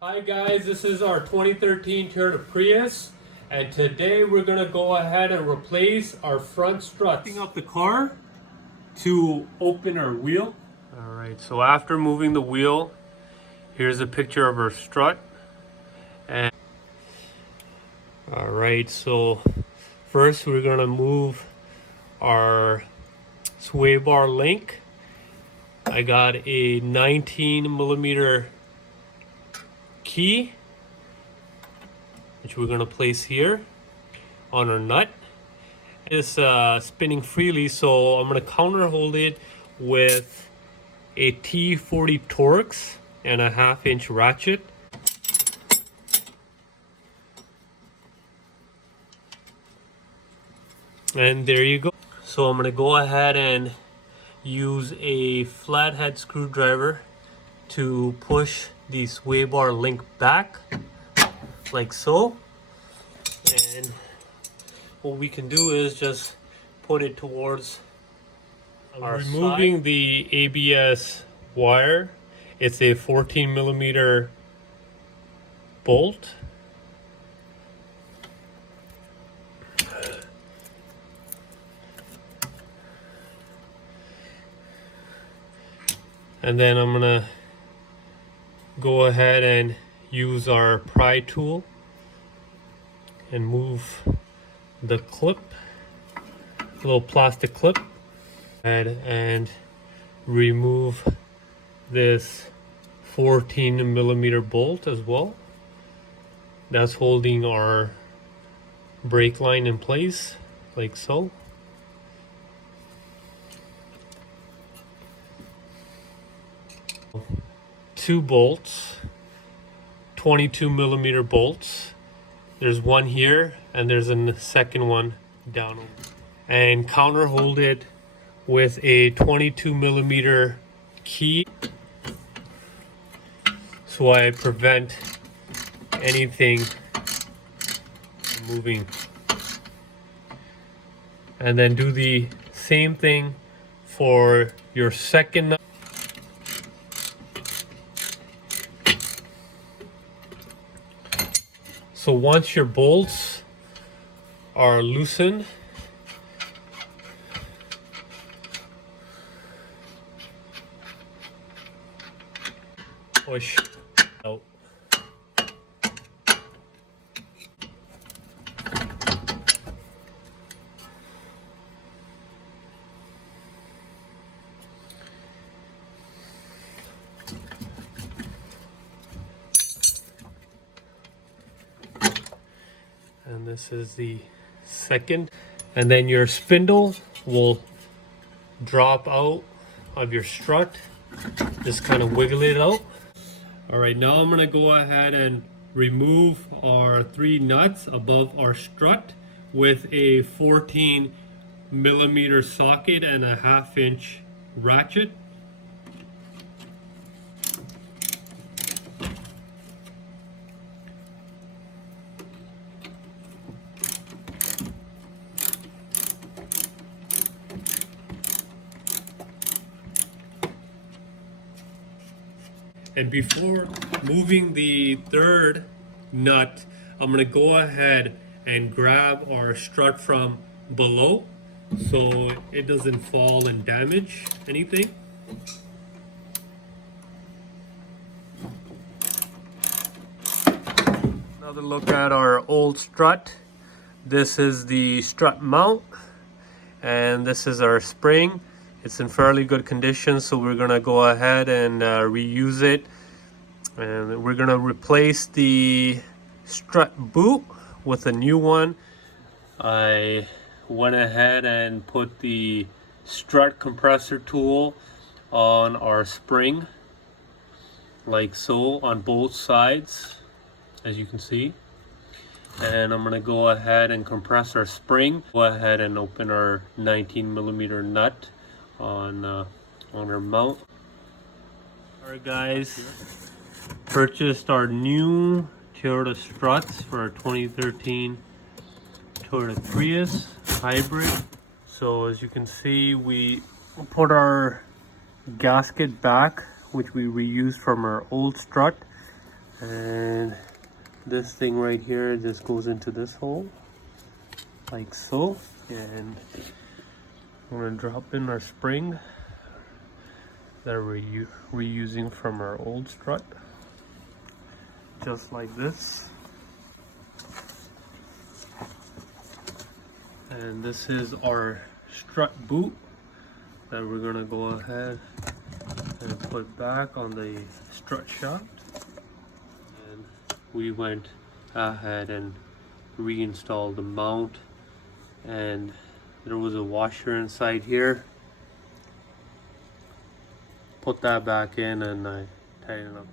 Hi guys, this is our 2013 Toyota Prius, and today we're going to go ahead and replace our front struts. Lifting up the car to open our wheel. Alright, so after moving the wheel, here's a picture of our strut. And alright, so first we're going to move our sway bar link. I got a 19mm key, which we're going to place here on our nut. It's spinning freely, so I'm going to counter hold it with a T40 Torx and a 1/2-inch ratchet. And there you go. So I'm going to go ahead and use a flathead screwdriver to push the sway bar link back like so. And what we can do is just put it towards our removing side. The ABS wire. It's a 14mm bolt. And then I'm gonna go ahead and use our pry tool and move the clip, little plastic clip, and remove this 14mm bolt as well. That's holding our brake line in place like so. Two bolts, 22mm bolts. There's one here and there's a second one down, and counter hold it with a 22mm key so I prevent anything moving. And then do the same thing for your second nut. So once your bolts are loosened, push out. And this is the second. And then your spindle will drop out of your strut. Just kind of wiggle it out. All right, now I'm gonna go ahead and remove our 3 nuts above our strut with a 14mm socket and a 1/2-inch ratchet. And before moving the third nut, I'm gonna go ahead and grab our strut from below so it doesn't fall and damage anything. Another look at our old strut. This is the strut mount, and this is our spring. It's in fairly good condition, so we're gonna go ahead and reuse it. And we're gonna replace the strut boot with a new one. I went ahead and put the strut compressor tool on our spring like so on both sides, as you can see. And I'm gonna go ahead and compress our spring. Go ahead and open our 19mm nut on our mount. All right, guys, purchased our new Toyota Struts for our 2013 Toyota Prius hybrid. So as you can see, we put our gasket back, which we reused from our old strut. And this thing right here just goes into this hole like so, and I'm going to drop in our spring that we're reusing from our old strut, just like this. And this is our strut boot that we're going to go ahead and put back on the strut shaft. And we went ahead and reinstalled the mount, and there was a washer inside here. Put that back in and I tighten it up.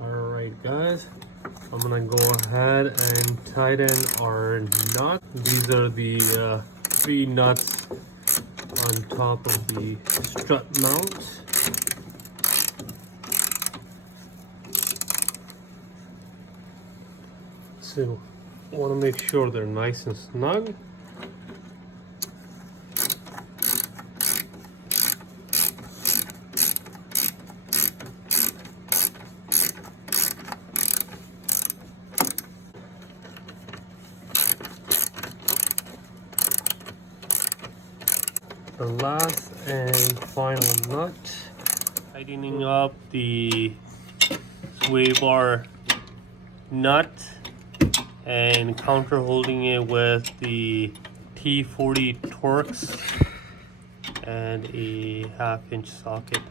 Alright guys, I'm gonna go ahead and tighten our nut. These are the 3 nuts on top of the strut mount. So I want to make sure they're nice and snug. The last and final nut, tightening up the sway bar nut and counter holding it with the T40 Torx and a 1/2 inch socket.